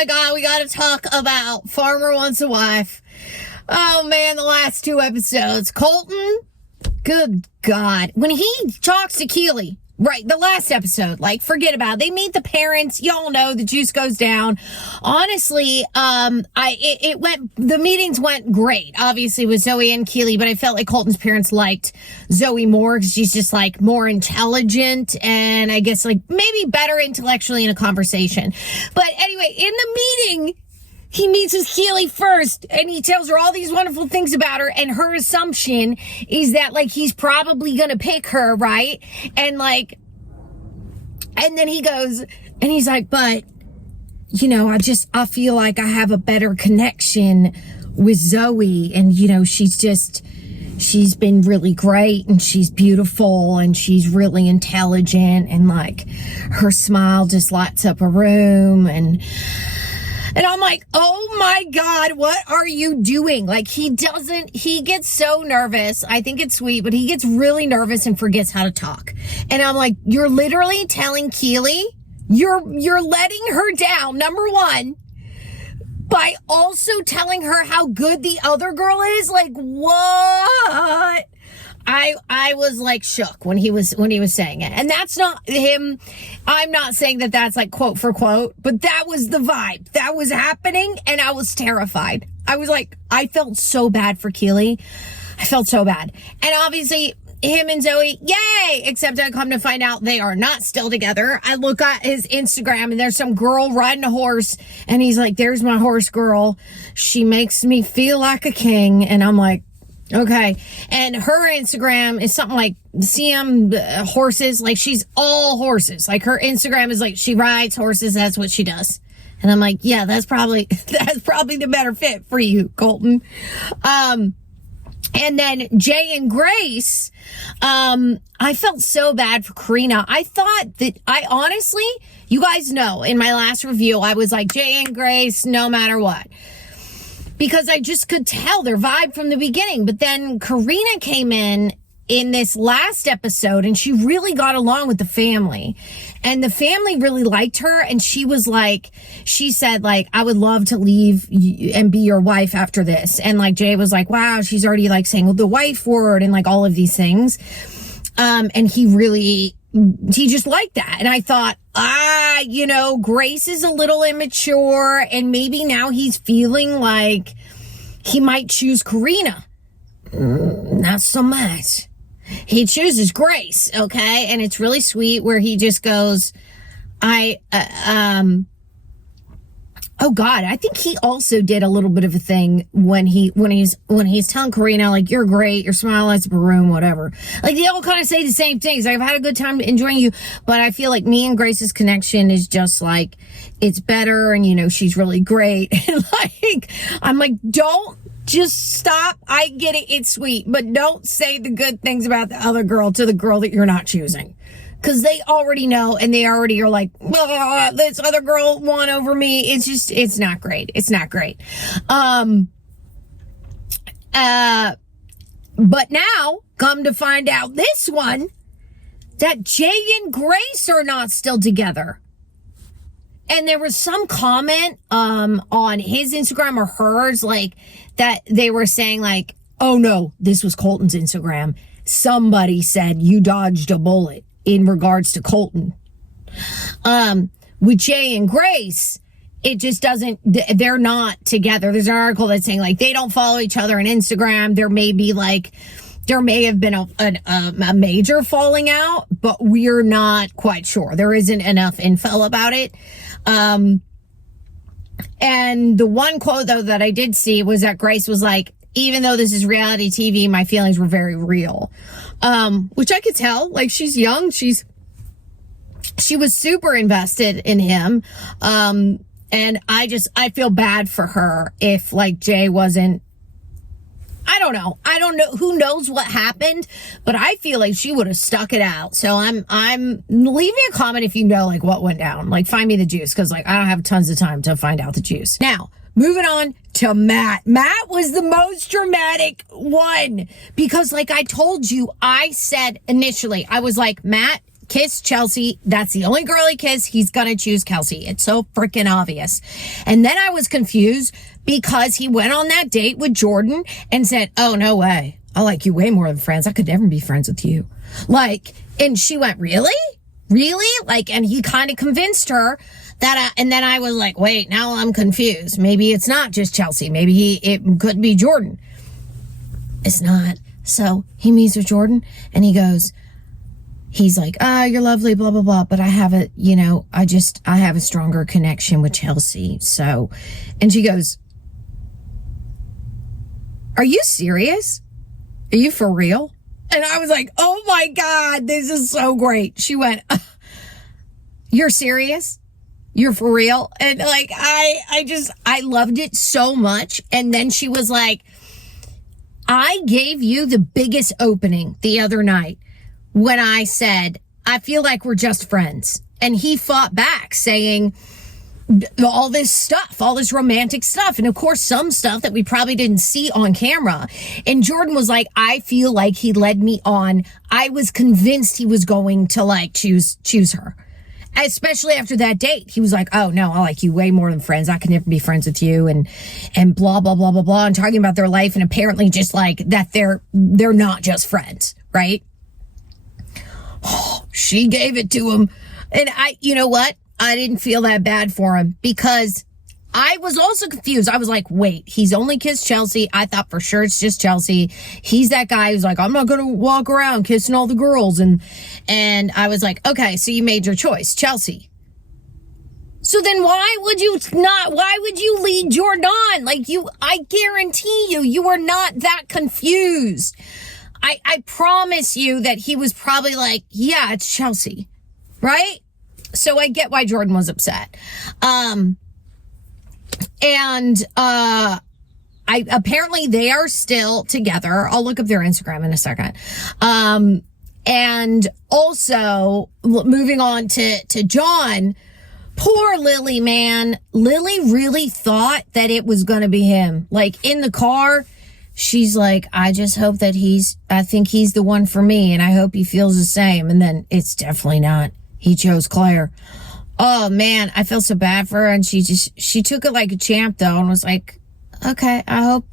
my God, we got to talk about Farmer Wants a Wife. Oh, man, the last 2 episodes. Colton, good God. When he talks to Keely, right, the last episode, like, forget about it. They meet the parents. Y'all know the juice goes down. Honestly, the meetings went great, obviously, with Zoe and Keely, but I felt like Colton's parents liked Zoe more because she's just, like, more intelligent and I guess, like, maybe better intellectually in a conversation. But anyway, in the meeting, he meets with Keely first, and he tells her all these wonderful things about her, and her assumption is that, like, he's probably gonna pick her, right? And, like, and then he goes, and he's like, but, you know, I feel like I have a better connection with Zoe, and, you know, she's been really great, and she's beautiful, and she's really intelligent, and, like, her smile just lights up a room, and I'm like, oh my God, what are you doing? Like, he gets so nervous. I think it's sweet, but he gets really nervous and forgets how to talk. And I'm like, you're literally telling Keely, you're letting her down, number one, by also telling her how good the other girl is. Like, what? I was like shook when he was saying it. And that's not him. I'm not saying that that's like quote for quote, but that was the vibe that was happening. And I was terrified. I was like, I felt so bad for Keely. I felt so bad. And obviously him and Zoe, yay! Except I come to find out they are not still together. I look at his Instagram and there's some girl riding a horse and he's like, there's my horse girl. She makes me feel like a king. And I'm like, okay. And her Instagram is something like CM horses. Like, she's all horses. Like, her Instagram is like, she rides horses. That's what she does. And I'm like, yeah, that's probably the better fit for you, Colton. And then Jay and Grace, I felt so bad for Karina. I thought that honestly, you guys know, in my last review, I was like, Jay and Grace, no matter what. Because I just could tell their vibe from the beginning. But then Karina came in this last episode and she really got along with the family. And the family really liked her. And she was like, she said, like, I would love to leave and be your wife after this. And like Jay was like, wow, she's already like saying the wife word and like all of these things. And he just liked that. And I thought, you know, Grace is a little immature and maybe now he's feeling like he might choose Karina. Not so much. He chooses Grace, okay? And it's really sweet where he just goes, oh God, I think he also did a little bit of a thing when he's telling Karina, like, you're great, your smile lights up a room, whatever. Like, they all kind of say the same things. I've had a good time enjoying you, but I feel like me and Grace's connection is just like, it's better, and you know, she's really great. And like, I'm like, don't just stop. I get it, it's sweet, but don't say the good things about the other girl to the girl that you're not choosing. Because they already know, and they already are like, this other girl won over me. It's just, it's not great. It's not great. But now, come to find out this one, that Jay and Grace are not still together. And there was some comment on his Instagram or hers, like, that they were saying, like, oh no, this was Colton's Instagram. Somebody said you dodged a bullet in regards to Colton. With Jay and Grace, it just doesn't, they're not together. There's an article that's saying, like, they don't follow each other on Instagram. There may have been a major falling out, but we're not quite sure. There isn't enough info about it. And the one quote, though, that I did see was that Grace was like, even though this is reality TV, my feelings were very real. Which I could tell. Like, she's young. She was super invested in him. And I feel bad for her if, like, Jay wasn't, I don't know. Who knows what happened, but I feel like she would have stuck it out. So leave me a comment if you know, like, what went down. Like, find me the juice, because, like, I don't have tons of time to find out the juice. Now, moving on to Matt. Matt was the most dramatic one because, like I told you, I said initially, I was like, Matt kiss Chelsi. That's the only girl he kissed. He's going to choose Chelsi. It's so freaking obvious. And then I was confused because he went on that date with Jordan and said, oh, no way. I like you way more than friends. I could never be friends with you. Like, and she went, really? Really? Like, and he kind of convinced her that, and then I was like, wait, now I'm confused. Maybe it's not just Chelsi. Maybe it could be Jordan. It's not. So he meets with Jordan and he's like, you're lovely, blah, blah, blah. But I have I have a stronger connection with Chelsi. So, and she goes, are you serious? Are you for real? And I was like, oh my God, this is so great. She went, you're serious? You're for real? And like, I loved it so much. And then she was like, I gave you the biggest opening the other night when I said, I feel like we're just friends. And he fought back saying all this stuff, all this romantic stuff. And of course, some stuff that we probably didn't see on camera. And Jordan was like, I feel like he led me on. I was convinced he was going to like choose her. Especially after that date. He was like, oh no, I like you way more than friends. I can never be friends with you. And blah, blah, blah, blah, blah. And talking about their life and apparently just like that they're not just friends, right? Oh, she gave it to him. And you know what? I didn't feel that bad for him because I was also confused. I was like, wait, he's only kissed Chelsi. I thought for sure it's just Chelsi. He's that guy who's like, I'm not going to walk around kissing all the girls. And I was like, okay, so you made your choice, Chelsi. So then why would you lead Jordan on? Like I guarantee you are not that confused. I promise you that he was probably like, yeah, it's Chelsi, right? So I get why Jordan was upset. Apparently they are still together. I'll look up their Instagram in a second. And also moving on to John, poor Lily, man. Lily really thought that it was going to be him. Like in the car, she's like, I just hope that I think he's the one for me. And I hope he feels the same. And then it's definitely not. He chose Claire. Oh man, I feel so bad for her. And she took it like a champ though and was like, okay, I hope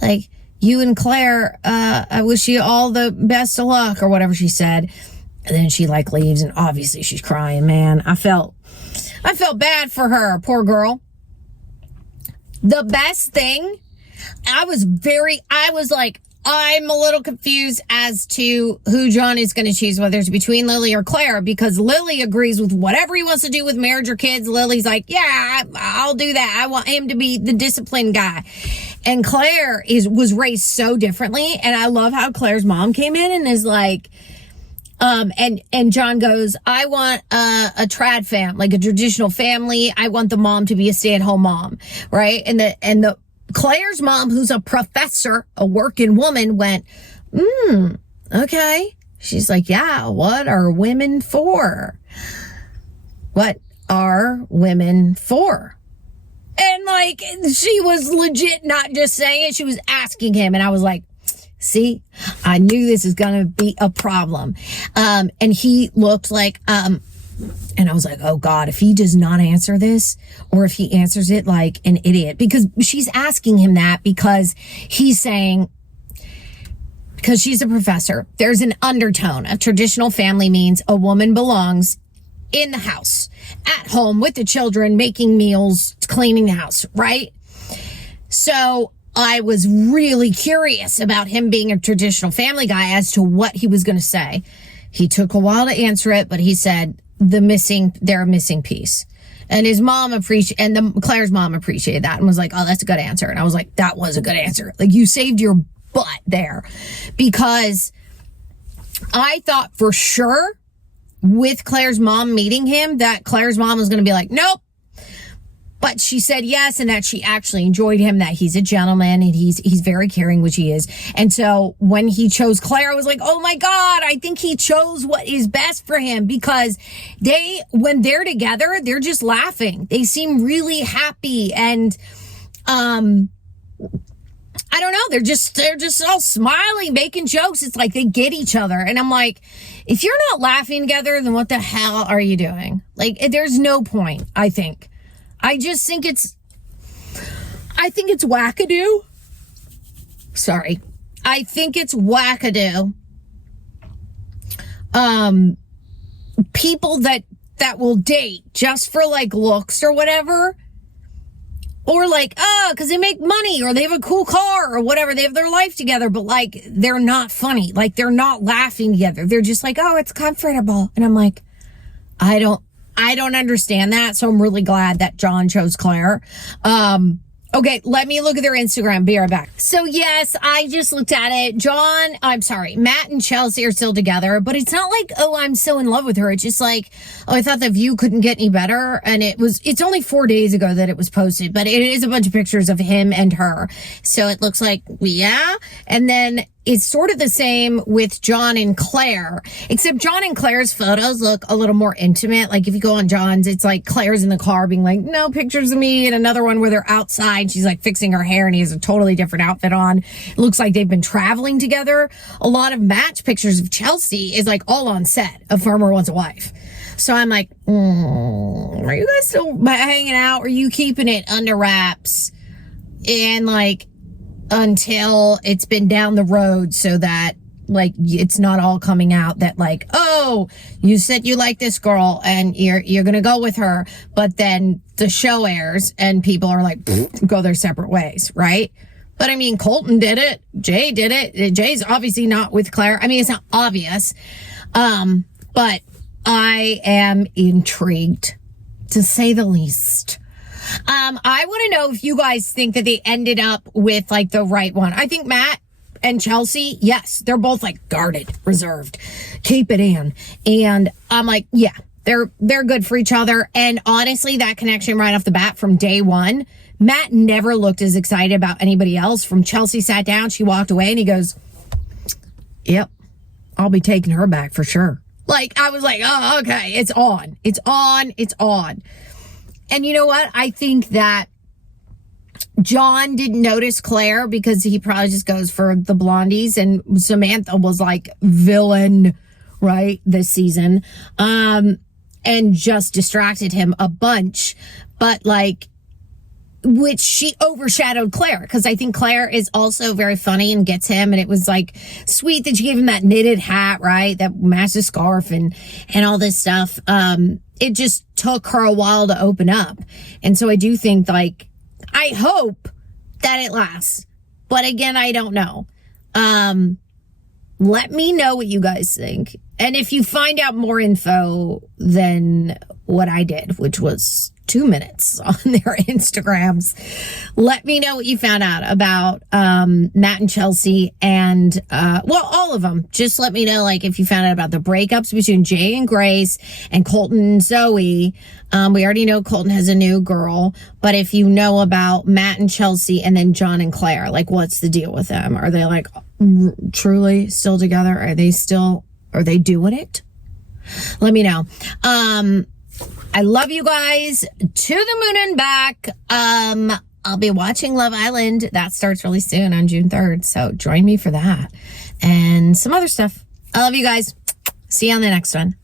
like you and Claire, I wish you all the best of luck or whatever she said. And then she like leaves and obviously she's crying, man. I felt bad for her, poor girl. The best thing, I was like, I'm a little confused as to who John is going to choose, whether it's between Lily or Claire, because Lily agrees with whatever he wants to do with marriage or kids. Lily's like, yeah, I'll do that. I want him to be the disciplined guy. And Claire was raised so differently. And I love how Claire's mom came in and is like, and John goes, I want a trad fam, like a traditional family. I want the mom to be a stay-at-home mom, right? And the Claire's mom, who's a professor, a working woman, went, okay. She's like, yeah, what are women for? What are women for? And like, she was legit not just saying it, she was asking him. And I was like, see, I knew this is going to be a problem. And he looked like, and I was like, oh God, if he does not answer this, or if he answers it like an idiot, because she's asking him that because he's saying, because she's a professor, there's an undertone of traditional family means a woman belongs in the house, at home with the children, making meals, cleaning the house, right? So I was really curious about him being a traditional family guy as to what he was going to say. He took a while to answer it, but he said, they're a missing piece. And his mom Claire's mom appreciated that and was like, oh, that's a good answer. And I was like, that was a good answer. Like you saved your butt there, because I thought for sure with Claire's mom meeting him that Claire's mom was going to be like, nope. But she said yes, and that she actually enjoyed him, that he's a gentleman and he's very caring, which he is. And so when he chose Claire, I was like, oh my God, I think he chose what is best for him, because when they're together, they're just laughing. They seem really happy. And I don't know. They're just all smiling, making jokes. It's like they get each other. And I'm like, if you're not laughing together, then what the hell are you doing? Like, there's no point, I think. I think it's wackadoo. Sorry. I think it's wackadoo. People that will date just for like looks or whatever. Or like, because they make money or they have a cool car or whatever. They have their life together, but like, they're not funny. Like, they're not laughing together. They're just like, oh, it's comfortable. And I'm like, I don't understand that. So I'm really glad that John chose Claire. Okay, let me look at their Instagram. Be right back. So yes, I just looked at it. Matt and Chelsi are still together, but it's not like, oh, I'm so in love with her. It's just like, oh, I thought the view couldn't get any better. And it's only 4 days ago that it was posted, but it is a bunch of pictures of him and her. So it looks like, yeah. And then it's sort of the same with John and Claire, except John and Claire's photos look a little more intimate. Like if you go on John's, it's like Claire's in the car being like, no pictures of me. And another one where they're outside. She's like fixing her hair and he has a totally different outfit on. It looks like they've been traveling together. A lot of match pictures of Chelsi is like all on set of Farmer Wants a Wife. So I'm like, are you guys still hanging out? Or are you keeping it under wraps? And like, until it's been down the road so that like it's not all coming out that like, oh, you said you like this girl and you're gonna go with her, but then the show airs and people are like go their separate ways, right? But I mean, Colton did it, Jay did it. Jay's obviously not with Claire. I mean, it's not obvious, but I am intrigued, to say the least. I want to know if you guys think that they ended up with like the right one. I think Matt and Chelsi, yes, they're both like guarded, reserved, keep it in. And I'm like, yeah, they're good for each other. And honestly, that connection right off the bat from day one, Matt never looked as excited about anybody else. From Chelsi sat down, she walked away and he goes, yep, I'll be taking her back for sure. Like, I was like, oh, okay, it's on. And you know what? I think that John didn't notice Claire because he probably just goes for the blondies, and Samantha was like villain, right, this season, and just distracted him a bunch. But like, which she overshadowed Claire, because I think Claire is also very funny and gets him. And it was like sweet that she gave him that knitted hat, right? That matches scarf and all this stuff. It just took her a while to open up. And so I do think, like, I hope that it lasts. But again, I don't know. Let me know what you guys think. And if you find out more info than what I did, which was 2 minutes on their Instagrams, let me know what you found out about Matt and Chelsi and, all of them. Just let me know, like, if you found out about the breakups between Jay and Grace and Colton and Zoe. We already know Colton has a new girl, but if you know about Matt and Chelsi and then John and Claire, like, what's the deal with them? Are they, like, truly still together? Are they doing it? Let me know. I love you guys to the moon and back. I'll be watching Love Island. That starts really soon on June 3rd. So join me for that and some other stuff. I love you guys. See you on the next one.